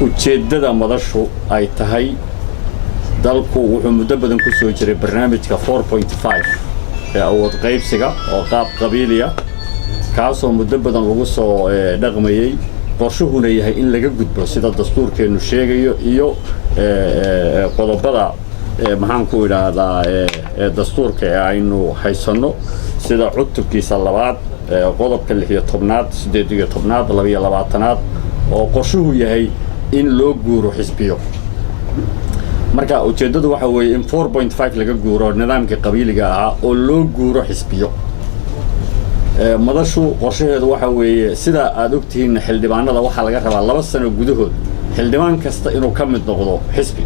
ujeedada madashu ay tahay dalku wuxuu muddo badan ku soo jiray barnaamijka 4.5 ee awood qaybsiga oo qaab qabiiliya kaasoo muddo badan lagu soo dhaqmayay qorshuhuna yahay in laga gudbo sida dastuurkeenu sheegayo iyo qodobada maxaan ku idhaahdaa dastuurka ee aynu haysano sida cutubkiisa labaad qodobka 16aad 18aad 22aad oo qorshuhu yahay in loo guuro xisbiyo marka ujeedadu waxa weeye in 4.5 laga guuro nidaamka qabiiliga ah oo loo guuro xisbiyo madashu qorshaheedu waxa weeye sida aad ogtihiin xildhibaanada waxa laga rabaa 2 sano gudahood xildhibaan kasta inuu ka mid noqdo xisbi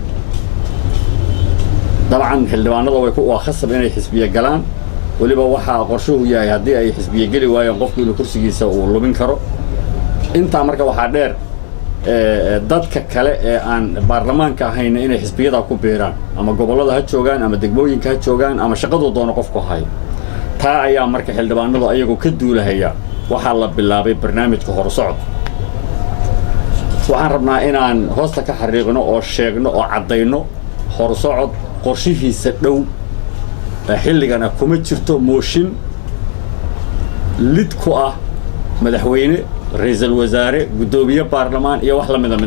dabcan xildhibaanada way ku khasab inay xisbiye galaan waliba waxa qorshuhu yahay hadii ay xisbiye gali waayaan qofku inuu kursigiisa uu lumin karo inta marka waxa dheer dadka kale ee aan baarlamaanka ahayn inay xisbiyada ku beeraan ama gobolada ha joogaan ama degmooyinka ha joogaan ama shaqadu doono qofku hayo taa ayaa marka xildhibaanadu ayagu ka duulahaya waxa la bilaabay barnaamijka horsocod waxaan rabnaa inaan hoosta ka xariiqno oo sheegno oo cadeyno horsocod qorshihiisa dhow xilligana kuma jirto mooshin lid ku ah madaxweyne ra'iisul wasaare gudoomiye baarlamaan iyo wax la mid ah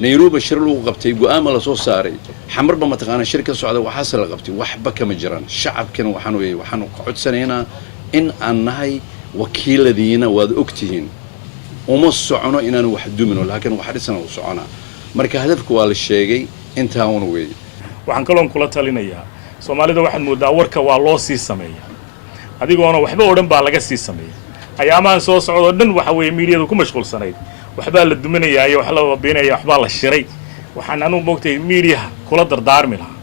Nairobi shir lagu qabtay go'aamo la soo saaray xamarba ma taqaan shirka socda waxa la qabtay waxba kama jiraan shacabkana waxaan ku codsanaynaa in aan nahay wakiiladiina waad ogtihiin uma socono inaan wax dumino laakiin waxa dhisan u socona marka hadafku waa la sheegay inta aan weey waxaan kaloon kula talinayaa Soomaalida waxaan moodaa warka waa loo sii sameeyaa adigoona waxba oo dhan baa laga sii sameeyaa ayaamaan soo socdo dhan waxa weeye meediada ku mashquulsanayd waxba la duminayaa iyo wax la wabeenaya waxba la shiray waxaan anu moogtay meediyaha kula dardaarmi lahaa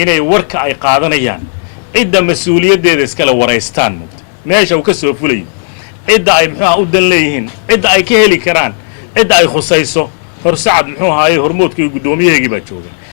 inay warka ay qaadanayaan cidda mas'uuliyadeeda iskala wareystaan meesha uu ka soo fulay cidda ay muxuu u dan leeyihiin cidda ay ka heli karaan cidda ay khusayso horsacad muxuu ahaayay hormoodkii gudoomiyaheegii baa jooga